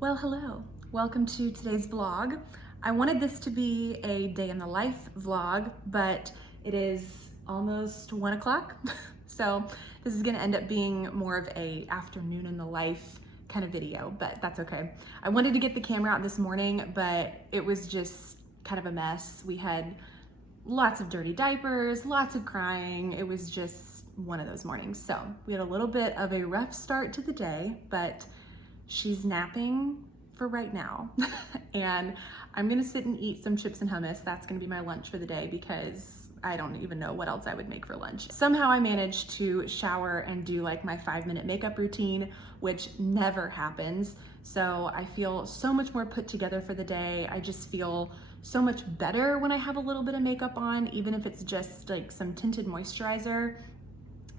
Well, hello. Welcome to today's vlog. I wanted this to be a day in the life vlog, but it is almost 1 o'clock. So this is gonna end up being more of a afternoon in the life kind of video, but that's okay. I wanted to get the camera out this morning, but it was just kind of a mess. We had lots of dirty diapers, lots of crying. It was just one of those mornings. So we had a little bit of a rough start to the day, but she's napping for right now. And I'm gonna sit and eat some chips and hummus. That's gonna be my lunch for the day because I don't even know what else I would make for lunch. Somehow I managed to shower and do like my 5-minute makeup routine, which never happens. So I feel so much more put together for the day. I just feel so much better when I have a little bit of makeup on, even if it's just like some tinted moisturizer.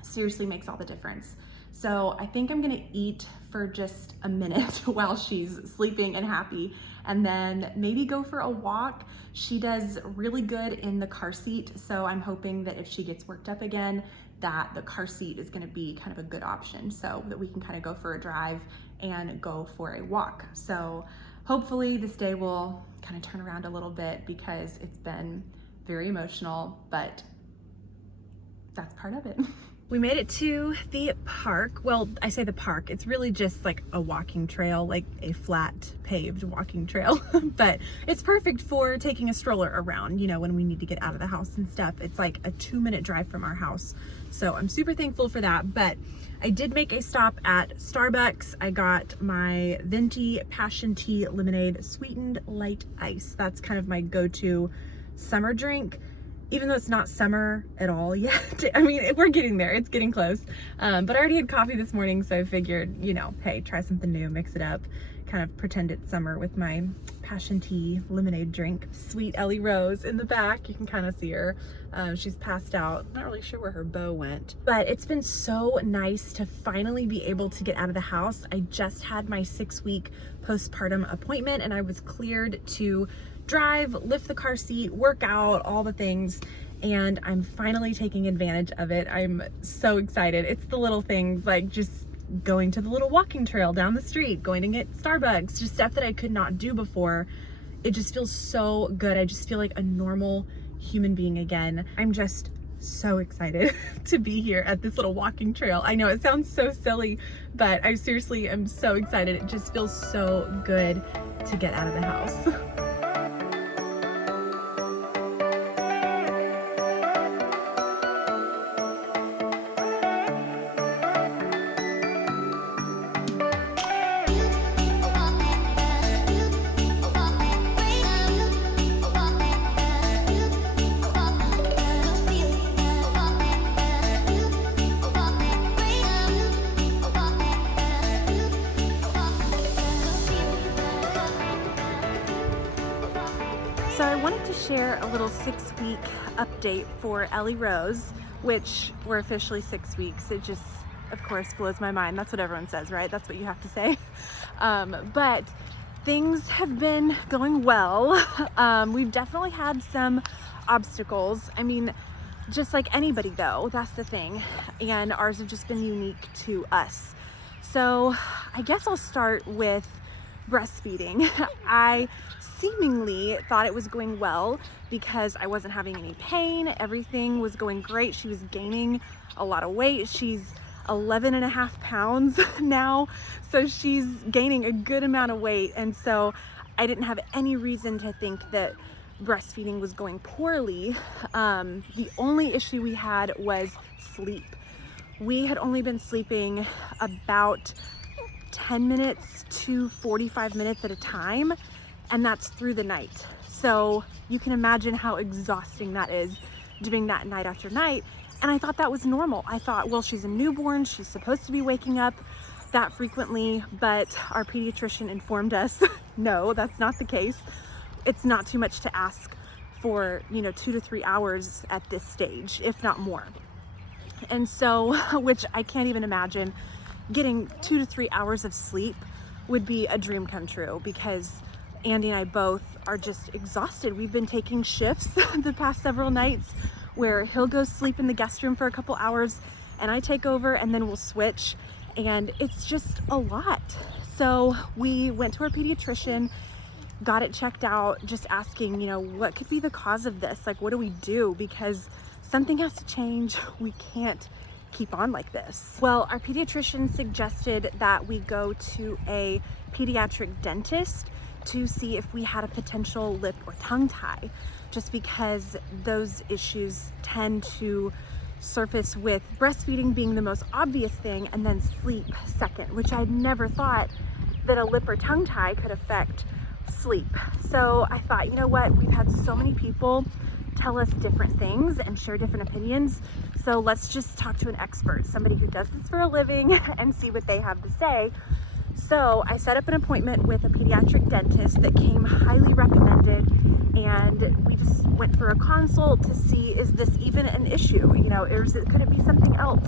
Seriously makes all the difference. So I think I'm gonna eat for just a minute while she's sleeping and happy, and then maybe go for a walk. She does really good in the car seat, so I'm hoping that if she gets worked up again, that the car seat is gonna be kind of a good option so that we can kind of go for a drive and go for a walk. So hopefully this day will kind of turn around a little bit because it's been very emotional, but that's part of it. We made it to the park. Well, I say the park, it's really just like a walking trail, like a flat paved walking trail, but it's perfect for taking a stroller around, you know, when we need to get out of the house and stuff. It's like a 2-minute drive from our house. So I'm super thankful for that, but I did make a stop at Starbucks. I got my venti passion tea lemonade sweetened light ice. That's kind of my go-to summer drink. Even though it's not summer at all yet. I mean, we're getting there, it's getting close. But I already had coffee this morning, so I figured, you know, hey, try something new, mix it up, kind of pretend it's summer with my passion tea lemonade drink. Sweet Ellie Rose in the back, you can kind of see her. She's passed out, not really sure where her bow went. But it's been so nice to finally be able to get out of the house. I just had my 6-week postpartum appointment and I was cleared to drive, lift the car seat, work out, all the things, and I'm finally taking advantage of it. I'm so excited. It's the little things, like just going to the little walking trail down the street, going to get Starbucks, just stuff that I could not do before. It just feels so good. I just feel like a normal human being again. I'm just so excited to be here at this little walking trail. I know it sounds so silly, but I seriously am so excited. It just feels so good to get out of the house. So I wanted to share a little 6-week update for Ellie Rose, which we're officially 6 weeks. It just, of course, blows my mind. That's what everyone says, right? That's what you have to say. But things have been going well. We've definitely had some obstacles. I mean, just like anybody though, that's the thing. And ours have just been unique to us. So I guess I'll start with breastfeeding. I seemingly thought it was going well because I wasn't having any pain. Everything was going great. She was gaining a lot of weight. She's 11.5 pounds now, so she's gaining a good amount of weight. And so I didn't have any reason to think that breastfeeding was going poorly. The only issue we had was sleep. We had only been sleeping about 10 minutes to 45 minutes at a time, and that's through the night. So you can imagine how exhausting that is, doing that night after night. And I thought that was normal. I thought, well, she's a newborn, she's supposed to be waking up that frequently, but our pediatrician informed us, no, that's not the case. It's not too much to ask for, you know, 2 to 3 hours at this stage, if not more. And so, which I can't even imagine, getting 2 to 3 hours of sleep would be a dream come true because Andy and I both are just exhausted. We've been taking shifts the past several nights where he'll go sleep in the guest room for a couple hours and I take over and then we'll switch, and it's just a lot. So we went to our pediatrician, got it checked out, just asking, what could be the cause of this? Like, what do we do? Because something has to change. We can't keep on like this. Well, our pediatrician suggested that we go to a pediatric dentist to see if we had a potential lip or tongue tie, just because those issues tend to surface with breastfeeding being the most obvious thing and then sleep second, which I'd never thought that a lip or tongue tie could affect sleep. So I thought, you know what, we've had so many people tell us different things and share different opinions, so let's just talk to an expert, somebody who does this for a living, and see what they have to say. So I set up an appointment with a pediatric dentist that came highly recommended, and we just went for a consult to see, is this even an issue? Could it be something else?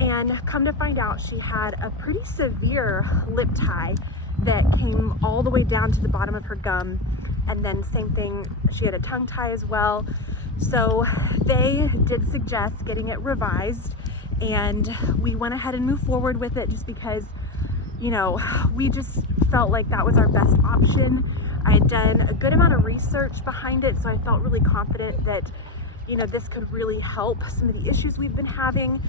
And come to find out, she had a pretty severe lip tie that came all the way down to the bottom of her gum. And then same thing, she had a tongue tie as well. So they did suggest getting it revised, and we went ahead and moved forward with it just because, we just felt like that was our best option. I had done a good amount of research behind it, so I felt really confident that, this could really help some of the issues we've been having.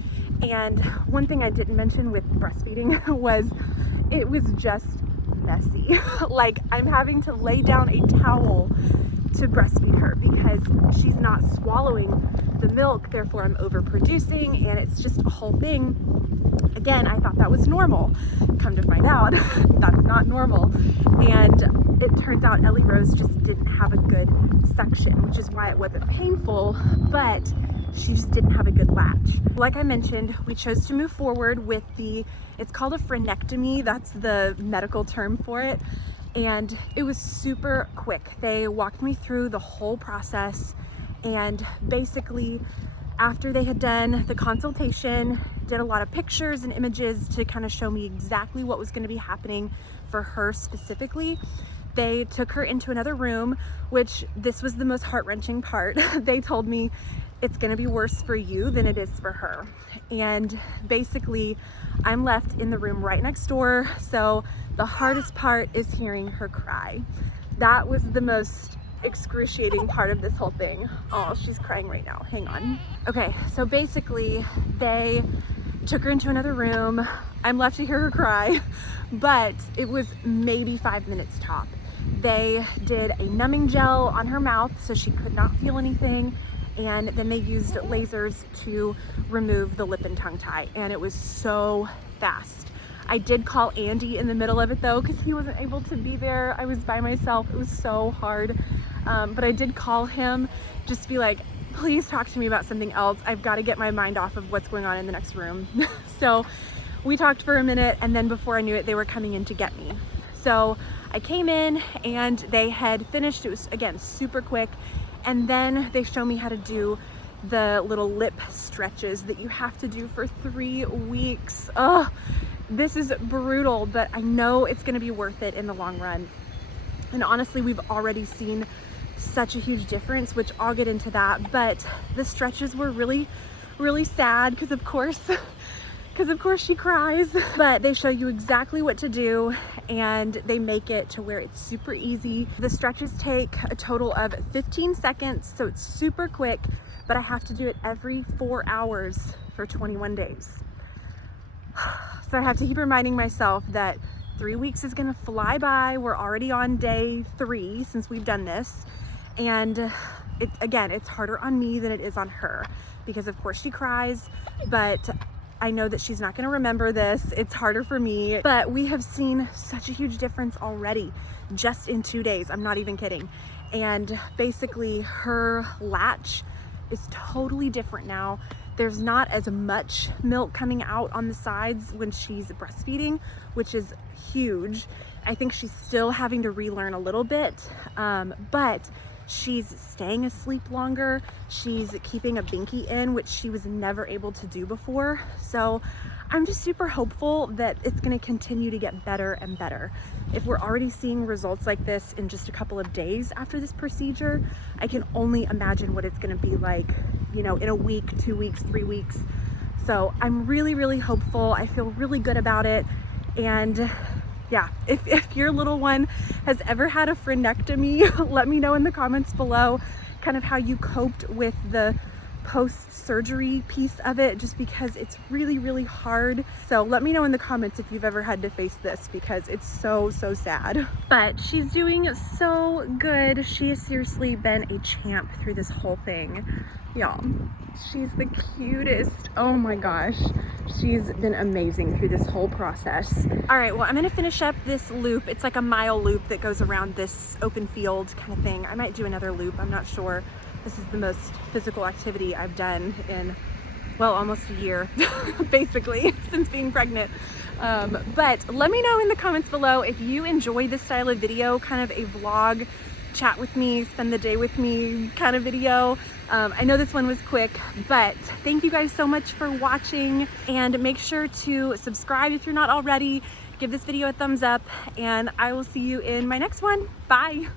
And one thing I didn't mention with breastfeeding was it was just messy. Like, I'm having to lay down a towel to breastfeed her because she's not swallowing the milk, therefore I'm overproducing, and it's just a whole thing. Again, I thought that was normal. Come to find out, that's not normal. And it turns out Ellie Rose just didn't have a good suction, which is why it wasn't painful, but she just didn't have a good latch. Like I mentioned, we chose to move forward with it's called a frenectomy. That's the medical term for it. And it was super quick. They walked me through the whole process, and basically after they had done the consultation, did a lot of pictures and images to kind of show me exactly what was going to be happening for her specifically. They took her into another room, which this was the most heart-wrenching part. They told me it's going to be worse for you than it is for her. And basically I'm left in the room right next door. So the hardest part is hearing her cry. That was the most excruciating part of this whole thing. Oh, she's crying right now. Hang on. Okay, so basically they took her into another room. I'm left to hear her cry, but it was maybe 5 minutes top. They did a numbing gel on her mouth so she could not feel anything, and then they used lasers to remove the lip and tongue tie, and it was so fast. I did call Andy in the middle of it though, because he wasn't able to be there. I was by myself. It was so hard. But I did call him just to be like, please talk to me about something else. I've got to get my mind off of what's going on in the next room. So we talked for a minute, and then before I knew it, they were coming in to get me. So I came in and they had finished. It was, again, super quick. And then they show me how to do the little lip stretches that you have to do for 3 weeks. Oh, this is brutal, but I know it's going to be worth it in the long run. And honestly, we've already seen such a huge difference, which I'll get into that. But the stretches were really, really sad because of course she cries. But they show you exactly what to do, and they make it to where it's super easy. The stretches take a total of 15 seconds, so it's super quick, but I have to do it every 4 hours for 21 days. So I have to keep reminding myself that 3 weeks is gonna fly by. We're already on day 3 since we've done this. And it's harder on me than it is on her because of course she cries, but I know that she's not gonna remember this. It's harder for me, but we have seen such a huge difference already just in 2 days. I'm not even kidding. And basically her latch is totally different now. There's not as much milk coming out on the sides when she's breastfeeding, which is huge. I think she's still having to relearn a little bit, but she's staying asleep longer. She's keeping a binky in, which she was never able to do before. So I'm just super hopeful that it's gonna continue to get better and better. If we're already seeing results like this in just a couple of days after this procedure, I can only imagine what it's gonna be like, in a week, 2 weeks, 3 weeks. So I'm really, really hopeful. I feel really good about it. And yeah, if your little one has ever had a frenectomy, let me know in the comments below kind of how you coped with the post-surgery piece of it, just because it's really, really hard. So let me know in the comments if you've ever had to face this, because it's so sad. But she's doing so good. She has seriously been a champ through this whole thing, y'all. She's the cutest. Oh my gosh, she's been amazing through this whole process. All right, well, I'm gonna finish up this loop. It's like a mile loop that goes around this open field kind of thing. I might do another loop, I'm not sure. This is the most physical activity I've done in, well, almost a year, basically, since being pregnant. But let me know in the comments below if you enjoy this style of video, kind of a vlog, chat with me, spend the day with me kind of video. I know this one was quick, but thank you guys so much for watching, and make sure to subscribe if you're not already. Give this video a thumbs up, and I will see you in my next one. Bye.